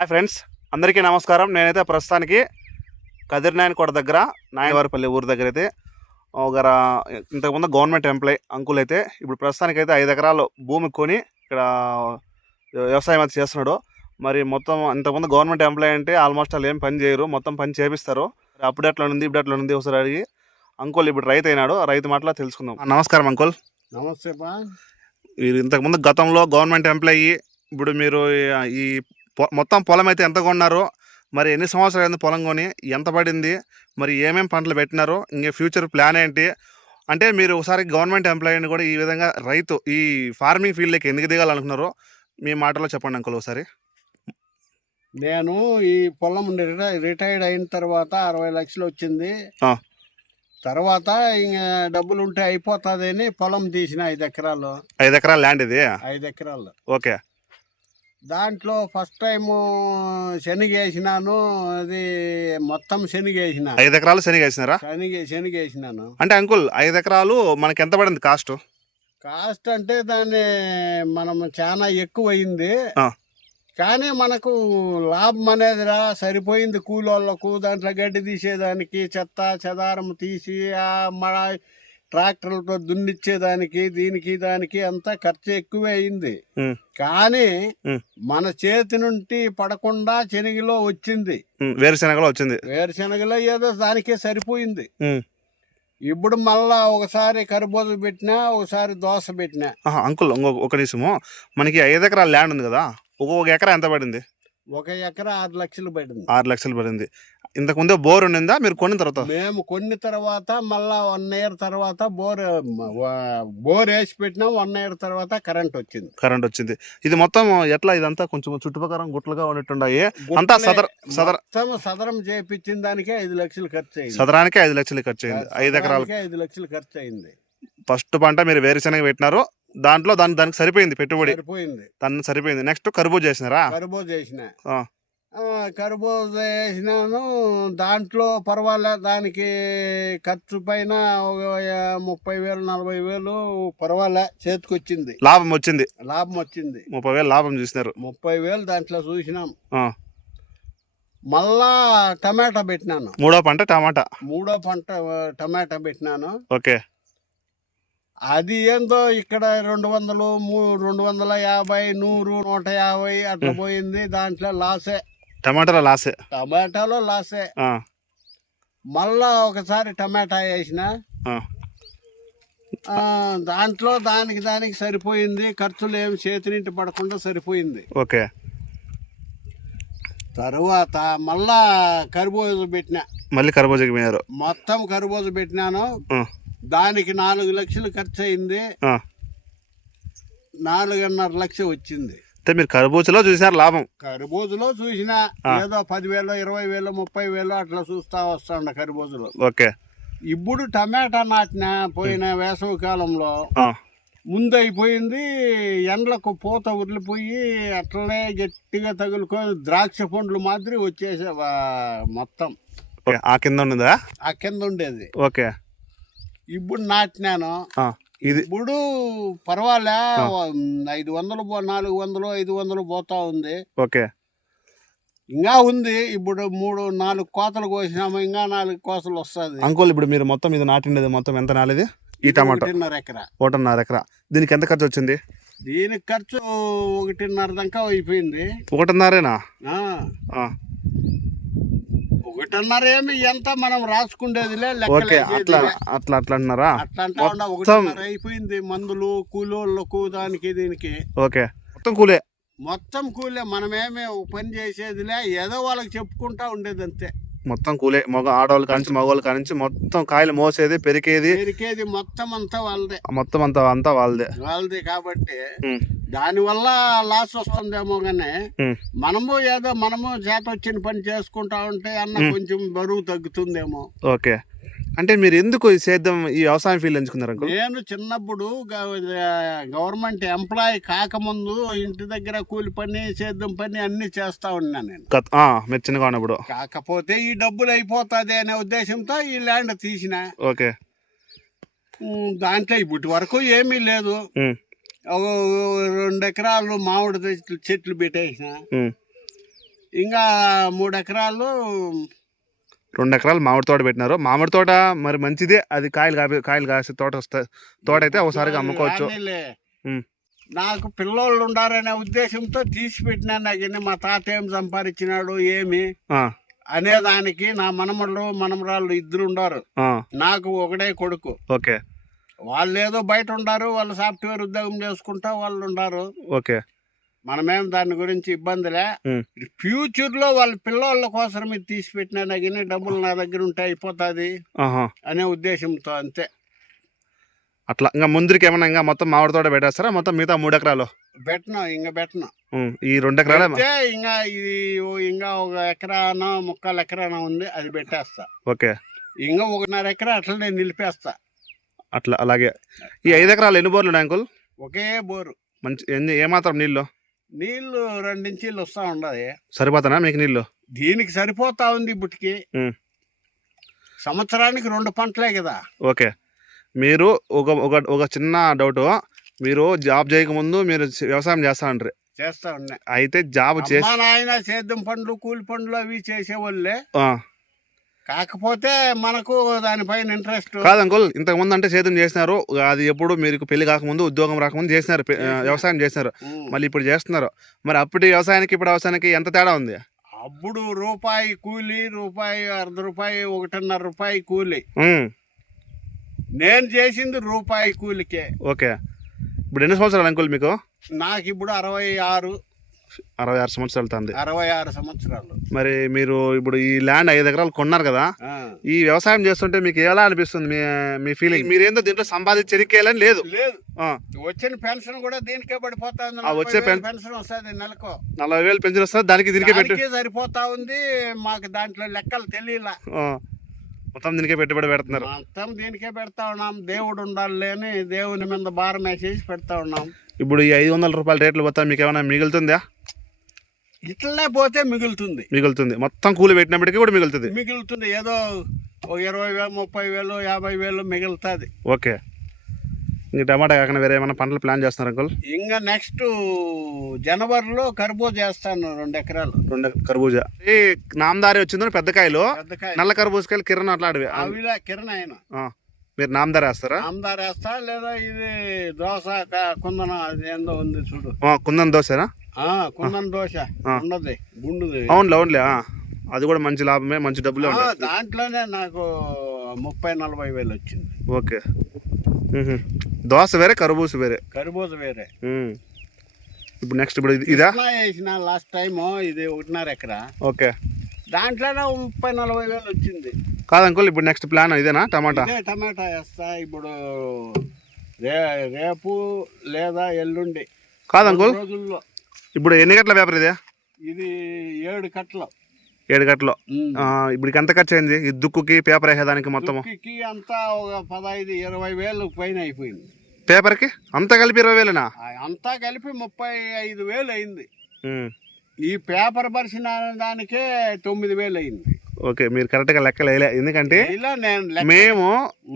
Hi friends అందరికీ నమస్కారం. నేనైతే ప్రస్తుతానికి కదిరినాయన కోట దగ్గర నాయనవారిపల్లి ఊరు దగ్గర అయితే ఒక ఇంతకుముందు గవర్నమెంట్ ఎంప్లాయ్ అంకుల్ అయితే ఇప్పుడు ప్రస్తుతానికి అయితే ఐదు ఎకరాలు భూమి కొని ఇక్కడ వ్యవసాయం అయితే చేస్తున్నాడు. మరి మొత్తం ఇంతకుముందు గవర్నమెంట్ ఎంప్లాయ్ అంటే ఆల్మోస్ట్ వాళ్ళు ఏం పని చేయరు మొత్తం పని చేపిస్తారు. అప్పుడు ఎట్లా ఉంది ఇప్పుడు ఎట్లా ఉంది ఒకసారి అడిగి అంకుల్ ఇప్పుడు రైతు అయినాడు రైతు మాటలో తెలుసుకుందాం. నమస్కారం అంకుల్. నమస్తే బా మీరు ఇంతకుముందు గతంలో గవర్నమెంట్ ఎంప్లాయీ ఇప్పుడు మీరు ఈ- మొత్తం పొలం అయితే ఎంత కొన్నారు? మరి ఎన్ని సంవత్సరాలు అయింది పొలం కొని? ఎంత పడింది? మరి ఏమేం పంటలు పెట్టినారు? ఇంకే ఫ్యూచర్ ప్లాన్ ఏంటి? అంటే మీరు ఒకసారి గవర్నమెంట్ ఎంప్లాయీని కూడా ఈ విధంగా రైతు ఈ ఫార్మింగ్ ఫీల్డ్కి ఎందుకు దిగాలనుకున్నారో మీ మాటలో చెప్పండి అంకుల్ ఒకసారి. నేను ఈ పొలం రిటై- రిటైర్డ్ అయిన తర్వాత అరవై లక్షలు వచ్చింది. తర్వాత ఇంకా డబ్బులు ఉంటే అయిపోతుందని పొలం తీసిన ఐదు ఎకరాలు. ఐదు ఎకరాల ల్యాండ్ ఇది? ఐదు ఎకరాలు. ఓకే. దాంట్లో ఫస్ట్ టైం శనగ వేసినాను అది మొత్తం శనగ వేసిన ఐదు ఎకరాలు శనగ వేసినారా శనగ శనగ వేసినాను అంటే అంకుల్ ఐదు ఎకరాలు మనకి ఎంత పడింది కాస్ట్? కాస్ట్ అంటే దాన్ని మనం చాలా ఎక్కువ అయింది. కానీ మనకు లాభం అనేది రా సరిపోయింది కూలోళ్ళకు దాంట్లో గడ్డి తీసేదానికి చెత్త చెదారం తీసి ఆ మన ట్రాక్టర్లతో దున్నిచ్చేదానికి దీనికి దానికి అంతా ఖర్చు ఎక్కువే అయింది. కానీ. మన చేతి నుండి పడకుండా శనగలో వచ్చింది. వేరుశనగలో వచ్చింది. వేరుశనగలో ఏదో దానికే సరిపోయింది. ఇప్పుడు మళ్ళా ఒకసారి కరిబోజు పెట్టినా ఒకసారి దోశ పెట్టినా. అంకుల్ ఒక నిమిషము. మనకి ఐదు ఎకరాల ల్యాండ్ ఉంది కదా. ఒక్కొక్క ఎకరా ఎంత పడింది? ఒక ఎకరా ఆరు లక్షలు పడింది. ఆరు లక్షలు పడింది. ఇంతకుముందు బోర్ ఉండిందా మీరు కొన్న తర్వాత? మేము కొన్ని తర్వాత మళ్ళా వన్ ఇయర్ తర్వాత బోర్ బోర్ వేసి పెట్టినాం. వన్ ఇయర్ తర్వాత కరెంట్ వచ్చింది. కరెంట్ వచ్చింది. ఇది మొత్తం ఎట్లా ఇదంతా కొంచెం చుట్టుపక్కల గుట్లుగా ఉన్నట్టున్నాయి అంతా సదర సదర సదరం చేపించిన దానికే ఐదు లక్షలు ఖర్చు అయింది. సదరానికి ఐదు లక్షలు ఖర్చు అయింది. ఐదు ఎకరాలు సదరానికే ఐదు లక్షలు ఖర్చు అయింది. ఫస్ట్ పంట మీరు వేరుశనగ పెట్టినారు. దాంట్లో దాని దానికి సరిపోయింది పెట్టుబడి. సరిపోయింది. దాన్ని సరిపోయింది. నెక్స్ట్ కరుబూజ చేసినారా? కర్బూజ వేసిన ఆ. కర్బూజ వేసినాను దాంట్లో పర్వాలే దానికి ఖర్చు పైన ఒక ముప్పై వేలు నలభై వేలు పర్వాలే చేతికి వచ్చింది లాభం వచ్చింది. లాభం వచ్చింది. ముప్పై వేలు లాభం చూసినారు. ముప్పై వేలు దాంట్లో చూసినాం. మళ్ళా టమాటా పెట్టినాను. మూడో పంట టమాటా. మూడో పంట టమాటా పెట్టినాను. ఓకే. అది ఏందో ఇక్కడ రెండు వందలు రెండు వందల యాభై నూరు నూట యాభై అట్లా పోయింది. దాంట్లో లాసే. టమాటాలో లాసే. టమాటాలో లాసే. మళ్ళా ఒకసారి టమాటా వేసిన దాంట్లో దానికి దానికి సరిపోయింది. ఖర్చులు ఏమి చేతినింటి పడకుండా సరిపోయింది. ఓకే. తరువాత మళ్ళా కరిబోజు పెట్టిన. మళ్ళీ కరుబూజకి మొత్తం కరిబోజు పెట్టినాను. దానికి నాలుగు లక్షలు ఖర్చు అయింది. నాలుగున్నర లక్ష వచ్చింది. అంటే మీరు కరుబూజలో చూసినారు లాభం. కరిబోజులో చూసిన. ఏదో పదివేలు ఇరవై వేలు ముప్పై వేలు అట్లా చూస్తా వస్తాండ కరిబోజులో. ఓకే. ఇప్పుడు టమాటా నాటిన పోయిన వేసవి కాలంలో ముందు అయిపోయింది ఎండలకు పూత ఉరిలిపోయి అట్లనే గట్టిగా తగులుకొని ద్రాక్ష పండ్లు మాదిరి వచ్చేసే మొత్తం. ఆ కింద ఉన్నదా? ఆ కింద ఉండేది. ఓకే. ఇప్పుడు నాటినాను. ఇది ఇప్పుడు పర్వాలే ఐదు వందలు నాలుగు వందలు ఐదు వందలు పోతా ఉంది. ఓకే. ఇంకా ఉంది. ఇప్పుడు మూడు నాలుగు కోతలు కోసినాము ఇంకా నాలుగు కోతలు వస్తుంది. అంకుల్ ఇప్పుడు మీరు మొత్తం ఇది నాటిండేది మొత్తం ఎంత నాలేది? ఈ టమాటా. ఒకటిన్నర ఎకరా. ఒకటిన్నర ఎకరా. దీనికి ఎంత ఖర్చు వచ్చింది? దీనికి ఖర్చు ఒకటిన్నర దాకా అయిపోయింది. ఒకటిన్నరేనా? ఆ, ఆ, ఒకటిన్నర ఏమి ఎంత మనం రాసుకుండేదిలే ఓకే అట్లా. అట్లా అట్లా అంటున్నారా అట్లా అంటా ఒకటిన్నర అయిపోయింది మందులు కూలోళ్ళకు దానికి దీనికి. ఓకే మొత్తం కూలే. మొత్తం కూలే మనమేమి పని చేసేదిలే ఏదో వాళ్ళకి చెప్పుకుంటా ఉండేది అంతే మొత్తం కూలే మగ ఆడవాళ్ళు కానించి మగవాళ్ళు కానించి మొత్తం కాయలు మోసేది పెరికేది. పెరికేది మొత్తం అంతా వాళ్ళదే. మొత్తం అంతా అంతా వాళ్ళదే. వాళ్ళది కాబట్టి ఉమ్, దానివల్ల లాస్ వస్తుందేమో కానీ ఉమ్. మనము ఏదో మనము చేత వచ్చిన పని చేసుకుంటా ఉంటే అన్న కొంచెం బరువు తగ్గుతుందేమో. ఓకే. అంటే మీరు ఎందుకు ఈ సేద్యం ఈ వ్యవసాయం ఫీల్డ్ ఎంచుకున్నారు నేను చిన్నప్పుడు గవర్నమెంట్ ఎంప్లాయ్ కాకముందు ఇంటి దగ్గర కూలి పని సేద్యం పని అన్ని చేస్తా ఉన్నా నేను. మీరు చిన్నగా ఉన్నప్పుడు. కాకపోతే ఈ డబ్బులు అయిపోతుంది అనే ఉద్దేశంతో ఈ ల్యాండ్ తీసిన. ఓకే. దాంట్లో ఇప్పటి వరకు ఏమీ లేదు. ఒక రెండు ఎకరాలు మామిడి చెట్లు చెట్లు పెట్టేసిన. ఇంకా మూడు ఎకరాలు రెండు ఎకరాలు మామిడి తోట పెట్టినారు. మామిడి తోట మరి మంచిదే. అది కాయలు కాపి కాయలు కాసే తోట వస్తాయి తోట అయితే ఒకసారిగా అమ్ముకోవచ్చు. ఉమ్. నాకు పిల్లోళ్ళు ఉండారనే ఉద్దేశంతో తీసి పెట్టినా నాకు మా తాత ఏం సంపాదించినాడు ఏమి ఆ, అనేదానికి నా మనమళ్ళు మనమరాళ్ళు ఇద్దరు ఉండారు. ఆ, నాకు ఒకడే కొడుకు. ఓకే. వాళ్ళు ఏదో బయట ఉండారు వాళ్ళు సాఫ్ట్వేర్ ఉద్యోగం చేసుకుంటా వాళ్ళు ఉండారు. ఓకే. మనమేం దాని గురించి ఇబ్బందిలే. ఫ్యూచర్లో వాళ్ళ పిల్లోళ్ళ కోసం ఇది తీసి పెట్టినా ఎన్ని డబ్బులు నా దగ్గర ఉంటే అయిపోతుంది అనే ఉద్దేశంతో అంతే. అట్లా ఇంకా ముందుకి ఏమన్నా ఇంకా మొత్తం మామిడి తోట పెట్టేస్తారా? మొత్తం మిగతా మూడు ఎకరాలు పెట్టను ఇంకా పెట్టను. ఈ రెండు ఎకరాలే ఇంకా ఇది ఇంకా ఒక ఎకరాన ముక్కాలు ఎకరాన ఉంది అది పెట్టేస్తా. ఓకే. ఇంకా ఒకన్నర ఎకరా అట్లనే నిలిపేస్తా. అట్లా అలాగే. ఈ ఐదు ఎకరాలు ఎన్ని బోర్లు ఉన్నాయి అంకుల్? ఒకే బోరు. మంచి ఏమాత్రం నీళ్ళు? నీళ్ళు రెండించీలు వస్తా ఉండదు సరిపోతానా మీకు నీళ్ళు? దీనికి సరిపోతా ఉంది ఇప్పటికి. సంవత్సరానికి రెండు పంటలే కదా. ఓకే. మీరు ఒక ఒక ఒక చిన్న డౌట్. మీరు జాబ్ చేయకముందు మీరు వ్యవసాయం చేస్తా అంటారు చేస్తా ఉన్నా. అయితే జాబ్ చేసి నాయన సేద్యం పండ్లు కూలి పండ్లు అవి చేసేవాళ్ళే. కాకపోతే మనకు దానిపైన ఇంట్రెస్ట్ కాదు అంకుల్ ఇంతకు ముందు అంటే సేద్యం చేసినారు. అది ఎప్పుడు మీకు పెళ్ళి కాకముందు ఉద్యోగం రాకముందు చేసినారు. వ్యవసాయం చేసినారు. మళ్ళీ ఇప్పుడు చేస్తున్నారు. మరి అప్పటి వ్యవసాయానికి ఇప్పుడు వ్యవసాయానికి ఎంత తేడా ఉంది? అప్పుడు రూపాయి కూలి రూపాయి అర్ధ రూపాయి ఒకటిన్నర రూపాయి కూలి. నేను చేసింది రూపాయి కూలికే. ఓకే. ఇప్పుడు ఎన్ని సంవత్సరాలు అంకుల్ మీకు? నాకు ఇప్పుడు అరవై ఆరు. అరవై ఆరు సంవత్సరాలు తంది. అరవై ఆరు సంవత్సరాలు. మరి మీరు ఇప్పుడు ఈ ల్యాండ్ ఐదు ఎకరాలు కొన్నారు కదా. ఈ వ్యవసాయం చేస్తుంటే మీకు ఎలా అనిపిస్తుంది మీ మీ ఫీలింగ్ మీరేందో దీంట్లో సంపాదించేయాలని లేదు. లేదు. ఆ, వచ్చిన పెన్షన్ కూడా దీనికే పడిపోతుంది. ఆ వచ్చే పెన్- పెన్షన్ వస్తుంది నెలకు. నలభై వేలు పెన్షన్ వస్తుంది దానికి దీనికే పెట్టు సరిపోతా ఉంది. మాకు దాంట్లో లెక్కలు తెలియలా. మొత్తం దీనికే పెట్టుబడి పెడుతున్నారు. మొత్తం దీనికే పెడతా ఉన్నాం. దేవుడు ఉండాలి అని దేవుని మీద భారం వేసేసి పెడతా ఉన్నాం. ఇప్పుడు ఈ ఐదు వందల రూపాయల రేట్లు పోతా మీకు ఏమైనా మిగులుతుందా? ఇట్లనే పోతే మిగులుతుంది. మిగులుతుంది. మొత్తం కూలి పెట్టినప్పటికీ కూడా మిగులుతుంది. మిగులుతుంది. ఏదో ఇరవై వేలు ముప్పై వేలు యాభై వేలు మిగులుతుంది. ఓకే. ఇంక టమాటా కాకుండా వేరే ఏమైనా పంటలు ప్లాన్ చేస్తున్నారు అంకుల్? ఇంకా నెక్స్ట్ జనవరిలో కర్బూజ చేస్తాను రెండు ఎకరాలు. రెండు కర్బూజా. ఈ నామదారి వచ్చిందో పెద్ద కాయలు? నల్ల కర్బూజకాయలు కిరణ్ అట్లాంటివి ఆ, అవిలా కిరణ్ ఆయన ఆ. మీరు నామదారి వేస్తారా? ఆమ్దార్ వేస్తా లేదా ఇది దోశ క- కుందన అది ఏందో ఉంది చూడు. ఆ, కుందన్ దోశనా కుందన దోశ. ఉండదు గుండుది. అవునులే అవునులే. అది కూడా మంచి లాభమే మంచి డబ్బులే దాంట్లోనే నాకు ముప్పై నలభై వేలు వచ్చింది. ఓకే. దోశ వేరే కర్బూజ వేరే? కరిబూజ వేరే. ఇప్పుడు నెక్స్ట్ ఇప్పుడు ఇది- వేసిన లాస్ట్ టైం ఇది ఒకటిన్నర ఎకరా. ఓకే. దాంట్లోనే ముప్పై నలభై వేలు వచ్చింది. కాదు అంకుల్ ఇప్పుడు నెక్స్ట్ ప్లాన్ ఇదేనా టమాటా? టమాటా వేస్తా. ఇప్పుడు రే రేపు లేదా ఎల్లుండి. కాదు అంకుల్. రెండు రోజుల్లో. ఇప్పుడు ఎన్ని గంటల పేపర్ ఇదే? ఇది ఏడు కట్టలు. ఏడు గంటలు ఇప్పటికి ఎంత ఖర్చు అయింది? ఈ దుక్కుకి పేపర్ వేసేదానికి మొత్తం? అంతా ఒక పదహైదు ఇరవై వేలు పైన అయిపోయింది. పేపర్కి? అంతా కలిపి ఇరవై వేలేనా? అంతా కలిపి ముప్పై ఐదు వేలు అయింది. ఈ పేపర్ పరిచిన దానికే తొమ్మిది వేలు అయింది. ఓకే మీరు కరెక్ట్గా లెక్కలు వేయలే ఎందుకంటే ఇలా నేను లెక్క మేము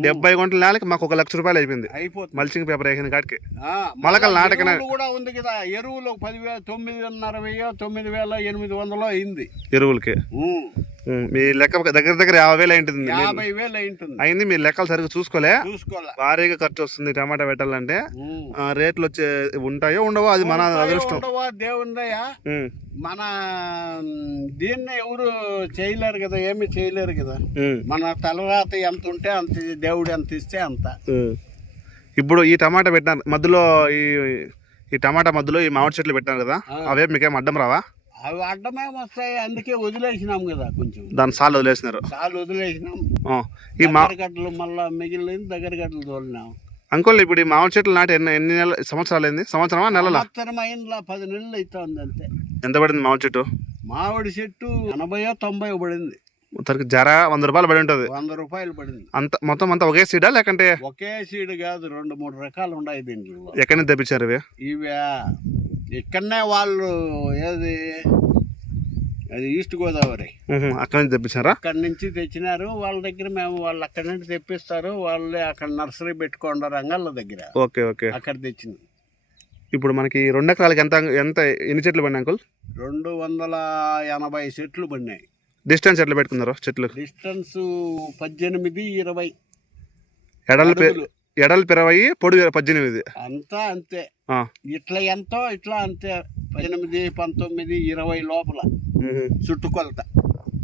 డెబ్బై గంటల నెలకి మాకు ఒక లక్ష రూపాయలు అయిపోయింది. అయిపోతుంది. మల్చింగ్ పేపర్ వేసిన కాడికి ఆ, మొలకలు నాటకనే. కూడా ఉంది కదా. ఎరువులు పదివేల తొమ్మిదిన్నర వెయ్యో తొమ్మిది వేల ఎనిమిది వందలు అయింది. ఎరువులకి. మీ లెక్క దగ్గర దగ్గర యాభై వేలు అయింటుంది మీ- యాభై వేలు అయింటుంది. అయింది మీరు లెక్కలు సరిగ్గా చూసుకోలే. చూసుకోవాలా భారీగా ఖర్చు వస్తుంది టమాటా పెట్టాలంటే. రేట్లు వచ్చే ఉంటాయో ఉండవో అది మన అదృష్టం. దేవుందయ్యా మన మ్, దీన్ని ఎవరు చేయలేరు కదా ఏమి చేయలేరు కదా. మన తలరాత ఎంత ఉంటే అంత దేవుడు ఎంత ఇస్తే అంత. ఇప్పుడు ఈ టమాటా పెట్టినారు మధ్యలో ఈ ఈ టమాటా మధ్యలో ఈ మామిడి చెట్లు పెట్టినారు కదా. అవే మీకేం అడ్డం రావా? అవి అడ్డమే వస్తాయి అందుకే వదిలేసినాం కదా కొంచెం. దాని సార్లు వదిలేసినారు. చాలు వదిలేసినాం. ఈ గడ్డలు మళ్ళా మిగిలింది దగ్గర గడ్డలు తోలినాం. అంకుల్ ఇప్పుడు ఈ మామిడి చెట్లు నాటి ఎన్ని ఎన్ని నెలలు సంవత్సరాలు అయింది? సంవత్సరమా నెలలా? సంవత్సరం అయిందిలా పది నెలలు అవుతుంది అంతే. ఎంత పడింది మామిడి చెట్టు? మామిడి చెట్టు ఎనభయో తొంభై పడింది. జర వంద రూపాయలు పడి ఉంటుంది. వంద రూపాయలు పడింది. అంత మొత్తం అంతా ఒకే సీడా లేకంటే ఒకే సీడ్ కాదు రెండు మూడు రకాలు ఉన్నాయి దీంట్లో. ఎక్కడి నుంచి తెప్పించారు ఇవి? ఇవే ఇక్కడనే వాళ్ళు ఏది అది ఈస్ట్ గోదావరి. అక్కడి నుంచి తెప్పించారా? అక్కడి నుంచి తెచ్చినారు. వాళ్ళ దగ్గర మేము వాళ్ళు అక్కడి నుంచి తెప్పిస్తారు. వాళ్ళే అక్కడ నర్సరీ పెట్టుకున్నారు రంగాల దగ్గర. Okay okay. అక్కడ తెచ్చిన ఇప్పుడు మనకి రెండు ఎకరాలకి ఎంత ఎంత ఎన్ని చెట్లు పడినాయి అంకుల్? రెండు వందల ఎనభై చెట్లు పడినాయి. డిస్టెన్స్ ఎట్లా పెట్టుకున్నారు చెట్లు? డిస్టెన్స్ పద్దెనిమిది ఇరవై. ఎడల్పు అడుగులు. ఎడల్పు ఇరవై పొడి పద్దెనిమిది. అంతా అంతే. ఇట్లా ఎంతో ఇట్లా అంతే. పద్దెనిమిది పంతొమ్మిది ఇరవై లోపల చుట్టుకొలత.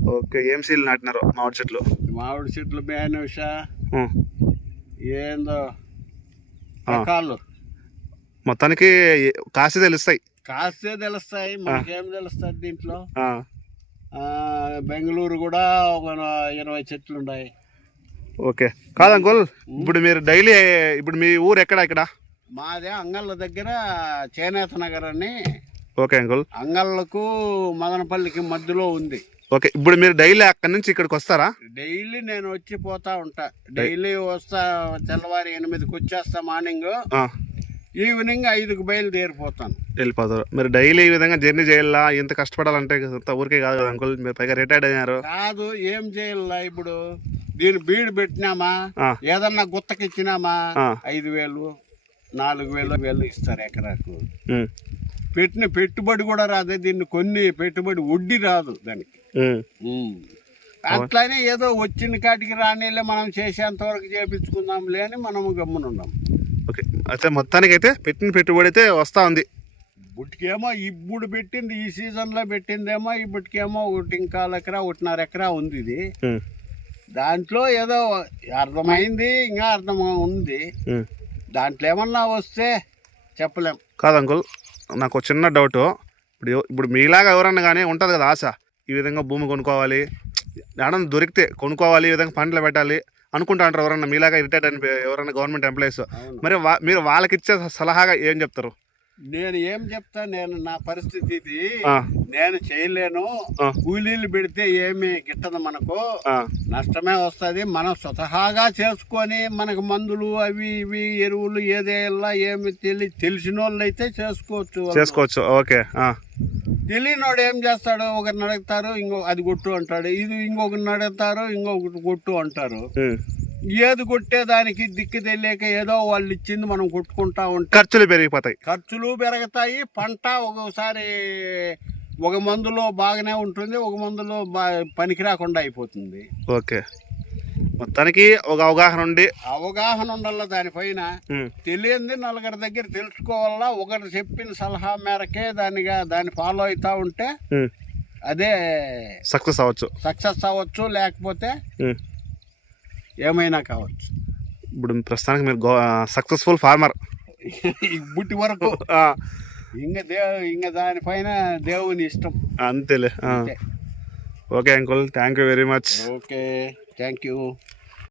ఓకే ఏం సీలు నాటినారు మామిడి చెట్లు? మామిడి చెట్లు మేనుష ఉం. ఏందో. రకాలు. మొత్తానికి కాసి తెలుస్తాయి. కాస్తే తెలుస్తాయి మనకేం తెలుస్తుంది దీంట్లో? బెంగళూరు కూడా ఒక ఇరవై చెట్లు ఉన్నాయి. ఓకే. కాదు అంకుల్ ఇప్పుడు మీరు డైలీ ఇప్పుడు మీ ఊరు ఎక్కడ ఇక్కడ? మాదే అంగళ్ళ దగ్గర చేనేత నగర్ అని ఓకే అంకుల్. అంగళ్ళకు మదనపల్లికి మధ్యలో ఉంది. ఓకే. ఇప్పుడు మీరు డైలీ అక్కడి నుంచి ఇక్కడికి వస్తారా? డైలీ నేను వచ్చి పోతా ఉంటా. డైలీ వస్తా తెల్లవారి ఎనిమిదికి వచ్చేస్తా మార్నింగ్. ఈవినింగ్ ఐదుకు బయలుదేరిపోతాను. వెళ్ళిపోతారు. మీరు డైలీ ఈ విధంగా జర్నీ చేయాలా? ఎంత కష్టపడాలంటే ఊరికే కాదు కదా అంకుల్. మీరు పైగా రిటైర్డ్ అయినారు. కాదు ఏం చేయాల ఇప్పుడు? దీని బీడు పెట్టినామా? ఏదన్నా గుత్తకిచ్చినామా? ఐదు వేలు నాలుగు వేలు వేలు ఇస్తారు ఎకరాకు. పెట్టిన పెట్టుబడి కూడా రాదు. దీన్ని కొన్ని పెట్టుబడి వడ్డీ రాదు దానికి. అట్లానే ఏదో వచ్చిన కాటికి రానిలే మనం చేసేంత వరకు చేపించుకుందాంలే అని మనం గమ్మునున్నాం. ఓకే. అయితే మొత్తానికి అయితే పెట్టిన పెట్టుబడి అయితే వస్తూ ఉంది. ఇప్పటికేమో ఇప్పుడు పెట్టింది ఈ సీజన్లో పెట్టిందేమో ఇప్పటికేమో ఒకటి ఇంకా ఎకరా ఒకటిన్నర ఎకరా ఉంది ఇది. దాంట్లో ఏదో అర్థమైంది ఇంకా అర్థం ఉంది. దాంట్లో ఏమన్నా వస్తే చెప్పలేం. కాదు అంకుల్ నాకు చిన్న డౌట్ ఇప్పుడు ఇప్పుడు మీలాగా ఎవరన్నా కానీ ఉంటుంది కదా ఆశ. ఈ విధంగా భూమి కొనుక్కోవాలి. ఏడన్నా దొరికితే కొనుక్కోవాలి ఈ విధంగా పంటలు పెట్టాలి. అనుకుంటా అంటారు ఎవరన్నా మీలాగా రిటైర్డ్ అని ఎవరన్నా గవర్నమెంట్ ఎంప్లాయీస్. మరి మీరు వాళ్ళకి ఇచ్చే సలహాగా ఏం చెప్తారు? నేను ఏం చెప్తా నేను నా పరిస్థితి ఇది. నేను చేయలేను. కూలీలు పెడితే ఏమి గిట్టదు మనకు. నష్టమే వస్తుంది. మనం స్వతహాగా చేసుకొని మనకు మందులు అవి ఇవి ఎరువులు ఏదేలా ఏమి తెలి తెలిసిన వాళ్ళు. అయితే చేసుకోవచ్చు. చేసుకోవచ్చు ఓకే తెలియనోడు ఏం చేస్తాడు? ఒకరిని అడుగుతారు ఇంకో అది కొట్టు అంటాడు. ఇది ఇంకొకరిని అడుగుతారు ఇంకొకటి కొట్టు అంటారు. ఏది కొట్టేదానికి దిక్కు తెలియక ఏదో వాళ్ళు ఇచ్చింది మనం కొట్టుకుంటా ఉంటే ఖర్చులు పెరిగిపోతాయి. ఖర్చులు పెరుగుతాయి. పంట ఒక్కొక్కసారి ఒక మందులో బాగానే ఉంటుంది. ఒక మందులో పనికి రాకుండా అయిపోతుంది. ఓకే. మొత్తానికి ఒక అవగాహన ఉండి అవగాహన ఉండాల దానిపైన. తెలియంది నలుగురి దగ్గర తెలుసుకోవాలా? ఒకరు చెప్పిన సలహా మేరకే దానిగా దాన్ని ఫాలో అవుతా ఉంటే అదే సక్సెస్ అవ్వచ్చు. సక్సెస్ అవ్వచ్చు. లేకపోతే. ఏమైనా కావచ్చు. ఇప్పుడు ప్రస్తుతానికి మీరు గో సక్సెస్ఫుల్ ఫార్మర్ ఇప్పటి వరకు. ఇంకా దే ఇంకా దానిపైన దేవుని ఇష్టం. అంతేలే. Okay uncle. Thank you very much okay. Thank you